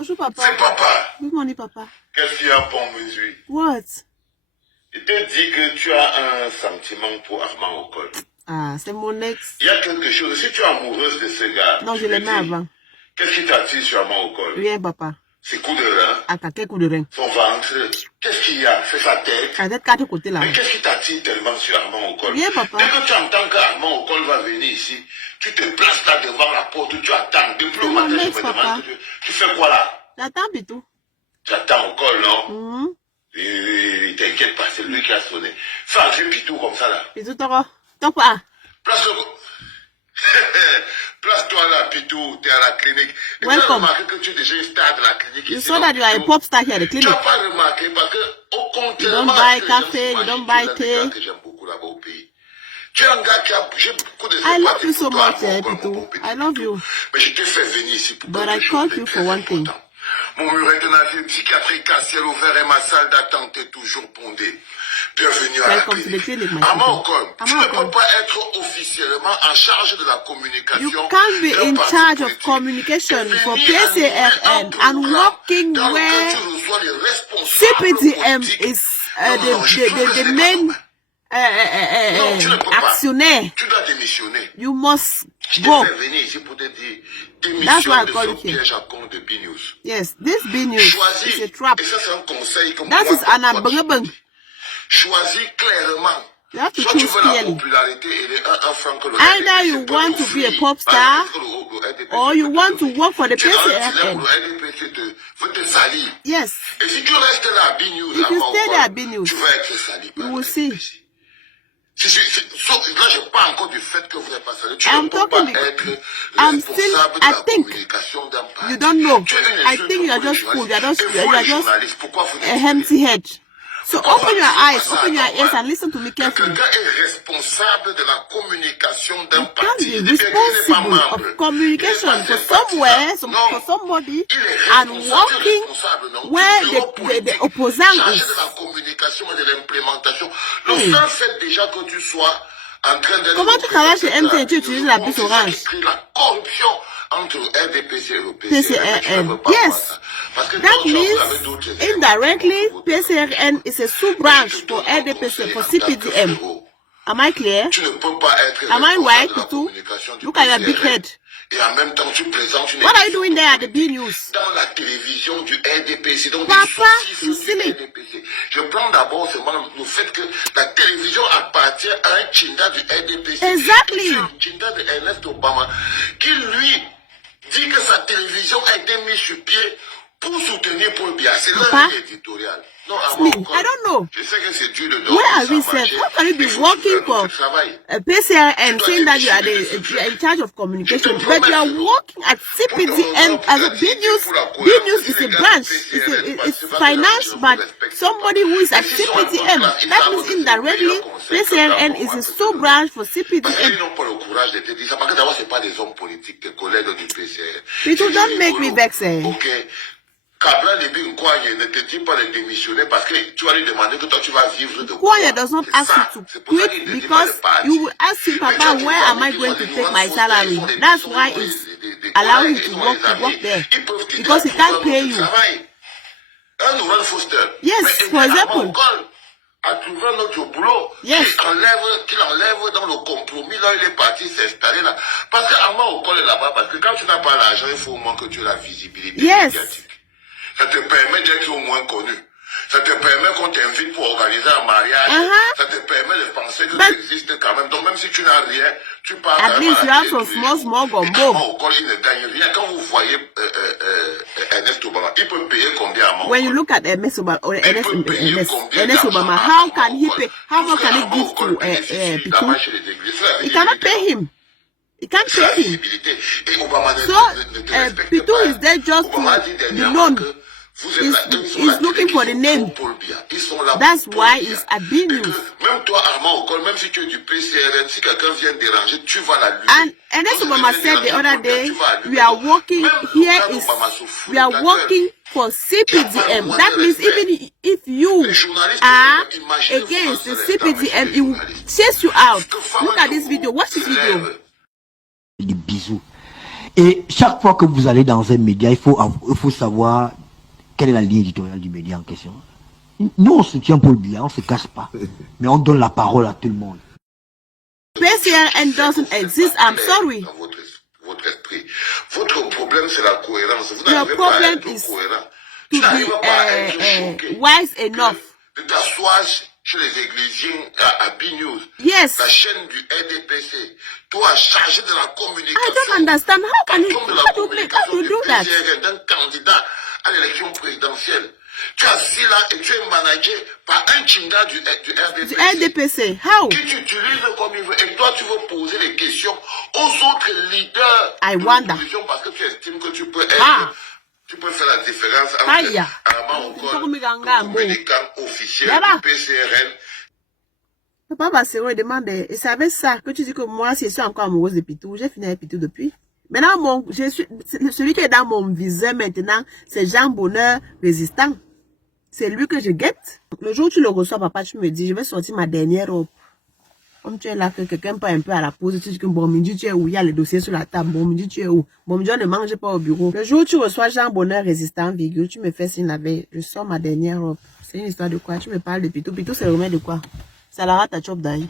Bonjour, papa. C'est papa. Good morning, papa. Qu'est-ce qu'il y a pour mesure? What? Il te dit que tu as un sentiment pour Armand Okol. Ah, c'est mon ex. Il y a quelque chose. Si tu es amoureuse de ce gars, Non, je l'aimais avant. Qu'est-ce qui t'attire sur Armand Okol? Rien, papa. Ses coups de rein, Attaquer coup de rein. son ventre. Qu'est-ce qu'il y a? C'est sa tête. La tête quatre côtés là. Mais qu'est-ce qui t'attire tellement sur Armand Okol? Rien, papa. Dès que tu entends qu'Armand Okol va venir ici, tu te places là devant la porte, tu attends. Depuis le matin, je me demande, tu fais quoi là? J'attends, Pitou. Tu attends Okol, non? Il t'inquiète pas, c'est lui qui a sonné. Fais entrer Pitou comme ça là. Pitou, t'en quoi? Place-toi là, Pitou, tu es à la clinique. Et tu as remarqué que tu es déjà une star de la clinique ici. You saw that you are a pop star here at the clinic. Tu n'as pas remarqué parce que, au contraire, you don't buy café, you don't buy tea. que j'aime beaucoup là-bas au pays. Tu es un gars qui a bougé beaucoup de I love you so much, Pitou. I love you. Mais je t'ai fait venir ici pour But I called you for one thing. Mon mur international psychiatrique à ciel ouvert et ma salle d'attente est toujours bondée. Bienvenue à la clinique. Armand Okol, tu ne peux pas être officiellement en charge de la communication. You can't be in charge of communication for PCRN and working where CPDM is the main actionnaire. Tu dois démissionner. You must Je go. t'ai venir ici pour te dire That's why I démission de call ce you here. piège à con de B-News. Yes, this B-News Choisis, is a trap. et ça c'est un conseil que That moi, is an abangabang. choisis clairement. You have to Soit tu choose veux la clearly. popularité et les 1 franc que le Either you want to be a pop star or you want to work for the PCRN. Le RDPC veut te salir. Yes. Et si tu restes là à B-News, If you stay there at B-News, tu vas être sali par you will le see. RDPC. Là, je parle encore du fait que vous n'êtes pas sali. Tu I'm ne peux pas talking être I'm still, responsable de I la think communication d'un parti. you don't know. Tu es une I insulte think you are pour les just fool. journalistes. You are just Pourquoi vous a empty head. So open your eyes, open your ears and listen to me carefully. Quelqu'un est responsable de la communication d'un You can't parti. be responsible of communication for somewhere, for somebody, and working where the opposant chargé is. de la communication et de l'implémentation. Le seul fait déjà que tu sois en train d'être... Comment tu travailles chez MTN, tu utilises la puce orange? La corruption entre RDPC et le PCRN. Yes. That means indirectly PCRN is a sub-branch for RDPC, for CPDM. Am I clear? Tu ne peux pas être Am I right, responsable de la Pitou? communication du Look at your big PCRN. head. Et en même temps, tu présentes une What are you doing there at the B News? dans la télévision du RDPC. Donc, Papa, du you silly. RDPC. Je prends d'abord seulement le fait que la télévision appartient à un Chinda du RDPC. Exactly. Un Chinda de Ernest Obama, qui lui dit que sa télévision a été mise sur pied pour soutenir Paul Biya. C'est leur ligne éditoriale. Non, Me, I don't know. je sais que c'est Dieu de donner. Where are we set? How can you be working for a PCRN saying that you are in charge of communication, but you are working at CPDM as a B News? B News is a branch. It's financed by somebody who is at CPDM. That means indirectly, PCRN is a sub-branch for CPDM. Ils n'ont pas le courage de te dire ça, parce que d'abord, ce pas des hommes politiques, tes collègues du PCRN. People, don't make me vex. Ok. Kabla Libi Nkwaye ne te dit pas de démissionner parce que tu vas lui demander que toi tu vas vivre de quoi. Nkwaye does not ask you to quit because you will ask him, Papa, where am I going to take my salary? That's why it's allowing you to work there. Because he can't pay you. Un nouvel Foster. Yes, for example. A trouvé un autre boulot. Yes. Qu'il enlève dans le compromis, là il est parti s'installer là. Parce qu'Armand Okol est là-bas, parce que quand tu n'as pas l'argent, il faut au moins que tu aies la visibilité médiatique. Ça te permet d'être au moins connu. Ça te permet qu'on t'invite pour organiser un mariage. Ça te permet de penser que tu existes quand même. Donc même si tu n'as rien, tu pars. At least you have some small gumbo. Il ne gagne rien. Quand vous voyez Ernest Obama, il peut payer combien à When you look at Ernest Obama, Ernest Obama, how can he pay? How much can he give to Pitou? He cannot pay him. He can't pay him. So Pitou is there just to be known. He's looking for the name. That's why he's at B News. Même toi, Armand Okol, même si tu es du PCRN, si quelqu'un vient déranger, tu vas la lui. And Ernest Obama said the other day, we are working here we are working for CPDM. That means even if you are against the CPDM, it will chase you out. Look at this video. Watch this video. Des bisous. Et chaque fois que vous allez dans un média, il faut savoir quelle est la ligne éditoriale du média en question. Nous, on soutient Paul Biya, on ne se cache pas. Mais on donne la parole à tout le monde. PCRN doesn't exist, I'm sorry. Dans votre esprit. Votre problème, c'est la cohérence. Vous n'arrivez pas à être cohérent. Tu n'arrives pas à être choqué. Wise enough. De t'asseoir chez les églisiens à B-News. Yes. La chaîne du RDPC. Toi, chargé de la communication. I don't understand. How can you do that? D'un candidat à l'élection présidentielle. Tu es assis là et tu es managé par un chinga du RDPC. Du RDPC, how? Qui tu utilises comme il veut. Et toi, tu veux poser des questions aux autres leaders de l'opposition parce que tu estimes que tu peux être... Tu peux faire la différence entre un communicant officiel du PCRN. Papa Bassero demande, et c'est avec ça que tu dis que moi, si je suis encore amoureuse de Pitou, j'ai fini avec Pitou depuis. Maintenant, celui qui est dans mon viseur maintenant, c'est Jean Bonheur Résistant. C'est lui que je guette. Le jour où tu le reçois, papa, tu me dis, je vais sortir ma dernière robe. Comme tu es là, que quelqu'un part un peu à la pause, tu dis que bon, midi, tu es où? Il y a les dossiers sur la table. Bon, midi, tu es où? Bon, midi, on ne mange pas au bureau. Le jour où tu reçois Jean Bonheur Résistant, virgule, tu me fais signe la veille. Je sors ma dernière robe. C'est une histoire de quoi? Tu me parles de Pitou. Pitou, c'est le remède de quoi? Ça la rate à chop d'ail.